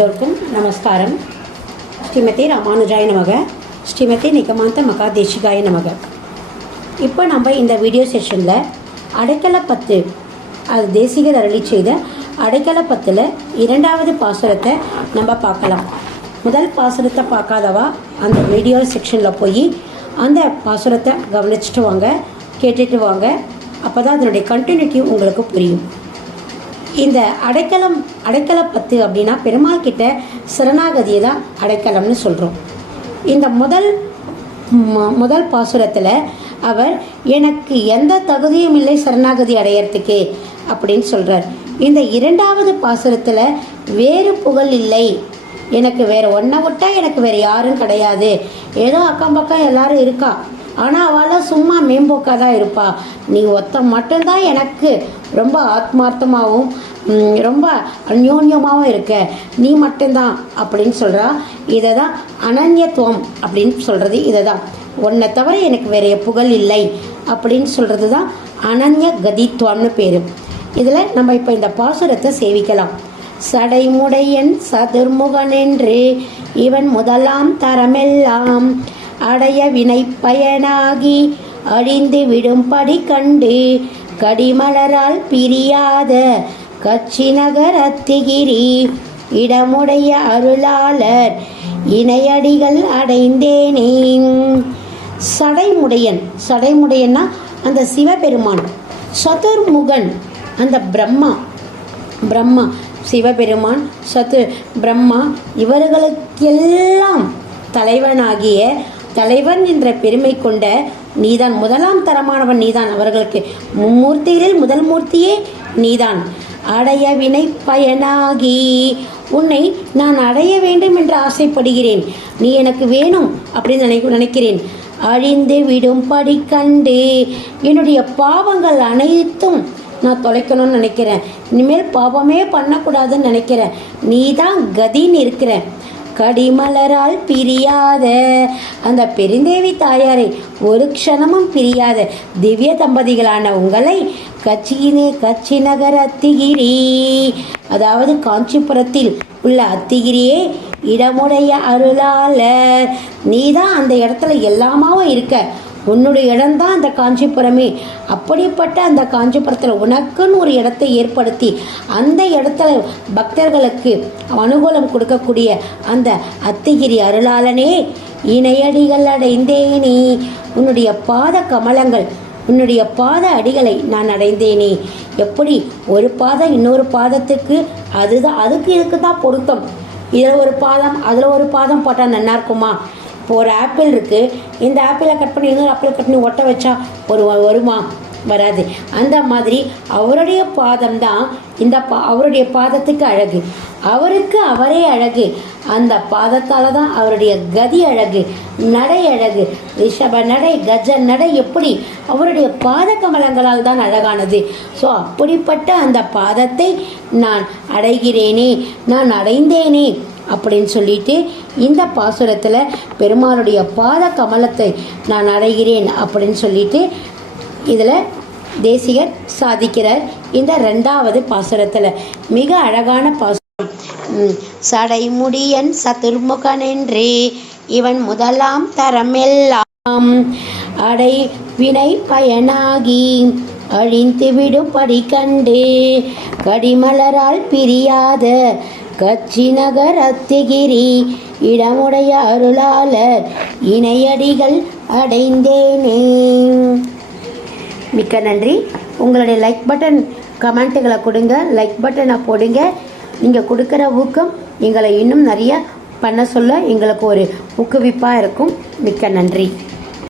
எல்லோருக்கும் நமஸ்காரம். ஸ்ரீமதி ராமானுஜாய நமக. ஸ்ரீமதி நிகமாந்த மகாதேசிகாய நமக. இப்போ நம்ம இந்த வீடியோ செஷனில் அடைக்கலப்பத்து அது தேசிகர் அருளி செய்த அடைக்கலப்பத்தில் இரண்டாவது பாசுரத்தை நம்ம பார்க்கலாம். முதல் பாசுரத்தை பார்க்காதவா? அந்த வீடியோ செக்ஷனில் போய் அந்த பாசுரத்தை கவனிச்சுட்டு வாங்க கேட்டுட்டு வாங்க. அப்போ தான் அதனுடைய கண்டினியூட்டி உங்களுக்கு புரியும். இந்த அடைக்கலம் அடைக்கலப்பத்து அப்படின்னா பெருமாள் கிட்ட சரணாகதியை தான் அடைக்கலம்னு சொல்கிறோம் இந்த முதல் ம- முதல் பாசுரத்தில் அவர் எனக்கு எந்த தகுதியும் இல்லை சரணாகதி அடையிறதுக்கு அப்படின்னு சொல்கிறார் இந்த இரண்டாவது பாசுரத்தில் வேறு புகழ் இல்லை. எனக்கு வேறு ஒன்றை விட்டால் எனக்கு வேறு யாரும் கிடையாது. ஏதோ அக்கம் பக்கம் எல்லாரும் இருக்கா? ஆனால் அவளால் சும்மா மேம்போக்காக தான் இருப்பாள் நீ ஒத்த மட்டும்தான் எனக்கு ரொம்ப ஆத்மார்த்தமாகவும் ரொம்ப அந்யோன்யமாகவும் இருக்க. நீ மட்டும்தான் அப்படின்னு சொல்கிறா இதை தான் அனன்யத்துவம் அப்படின்னு சொல்கிறது இதை தான் உன்னை தவிர எனக்கு வேறு புகழ் இல்லை அப்படின்னு சொல்கிறது தான் அனன்ய கதித்துவம்னு பேர். இதில் நம்ம இப்போ இந்த பாசுரத்தை சேவிக்கலாம். சடைமுடையன் சதுர்முகன் என்று இவன் முதலாம் தரமெல்லாம். அடைய வினை பயனாகி அழிந்து விடும்படி கண்டு கடிமலரால் பிரியாத கச்சி நகர் அத்திகிரி இடமுடைய அருளாளர் இணையடிகள் அடைந்தேனே. சடைமுடையன் சடைமுடையன்னா அந்த சிவபெருமான் சதுர்முகன் அந்த பிரம்மா பிரம்மா சிவபெருமான் சத்து பிரம்மா இவர்களுக்கெல்லாம் தலைவனாகிய தலைவன் என்ற பெருமை கொண்ட நீதான் முதலாம் தரமானவன் நீதான். அவர்களுக்கு மும்மூர்த்திகளில் முதல் மூர்த்தியே நீதான். அடைய வினை பயனாகி உன்னை நான் அடைய வேண்டும் என்று ஆசைப்படுகிறேன். நீ எனக்கு வேணும் அப்படின்னு நினை நினைக்கிறேன். அழிந்து விடும் படி கண்டு என்னுடைய பாவங்கள் அனைத்தும் நான் தொலைக்கணும்னு நினைக்கிறேன். இனிமேல் பாவமே பண்ணக்கூடாதுன்னு நினைக்கிறேன். நீ தான் கதின்னு இருக்கிற கடிமலரால் பிரியாத. அந்த பெருந்தேவி தாயாரை ஒரு க்ஷணமும் பிரியாத. திவ்ய தம்பதிகளான உங்களை கச்சியினே கச்சி நகர் அத்திகிரி. அதாவது காஞ்சிபுரத்தில் உள்ள அத்திகிரியே இடமுடைய அருளாளர். நீ தான் அந்த இடத்துல எல்லாமாவும் இருக்க. உன்னுடைய இடம்தான் அந்த காஞ்சிபுரமே. அப்படிப்பட்ட அந்த காஞ்சிபுரத்தில் உனக்குன்னு ஒரு இடத்தை ஏற்படுத்தி அந்த இடத்துல பக்தர்களுக்கு அனுகூலம் கொடுக்கக்கூடிய அந்த அத்திகிரி அருளாளனே இணையடிகள் அடைந்தேனே. உன்னுடைய பாத கமலங்கள் உன்னுடைய பாத அடிகளை நான் அடைந்தேனே. எப்படி? ஒரு பாதம் இன்னொரு பாதத்துக்கு அதுதான் அதுக்கு இதுக்கு தான் பொருத்தம். இதில் ஒரு பாதம் அதில் ஒரு பாதம் போட்டால் நல்லா இருக்குமா இப்போ ஒரு ஆப்பிள் இருக்குது இந்த ஆப்பிளை கட் பண்ணி இன்னொரு ஆப்பிளை கட் பண்ணி ஒட்ட வச்சா ஒரு வருமா? வராது. அந்த மாதிரி அவருடைய பாதம் தான் இந்த பா அவருடைய பாதத்துக்கு அழகு. அவருக்கு அவரே அழகு. அந்த பாதத்தால் தான் அவருடைய கதி அழகு நடை அழகு. ரிஷப நடை கஜ நடை எப்படி? அவருடைய பாத கமலங்களால் தான் அழகானது. ஸோ அப்படிப்பட்ட அந்த பாதத்தை நான் அடைகிறேனே நான் அடைந்தேனே அப்படின்னு சொல்லிட்டு இந்த பாசுரத்தில் பெருமாளுடைய பாத கமலத்தை நான் அடைகிறேன் அப்படின்னு சொல்லிட்டு இதில் தேசிகர் சாதிக்கிறார். இந்த ரெண்டாவது பாசுரத்தில் மிக அழகான பாசுரம். சடைமுடியன் சதுர்முகனென்றே இவன் முதலாம் தரமெல்லாம் அடை வினை பயனாகி அழிந்து விடும்படி கண்டு கடிமலரால் பிரியாத கச்சி நகர் அத்திகிரி இடமுடைய அருளாளர் இணையடிகள் அடைந்தேனே. மிக்க நன்றி. உங்களுடைய லைக் பட்டன் கமெண்ட்டுகளை கொடுங்க. லைக் பட்டனை போடுங்க. நீங்கள் கொடுக்குற ஊக்கம் எங்களை இன்னும் நிறைய பண்ண சொல்ல எங்களுக்கு ஒரு ஊக்குவிப்பாக இருக்கும். மிக்க நன்றி.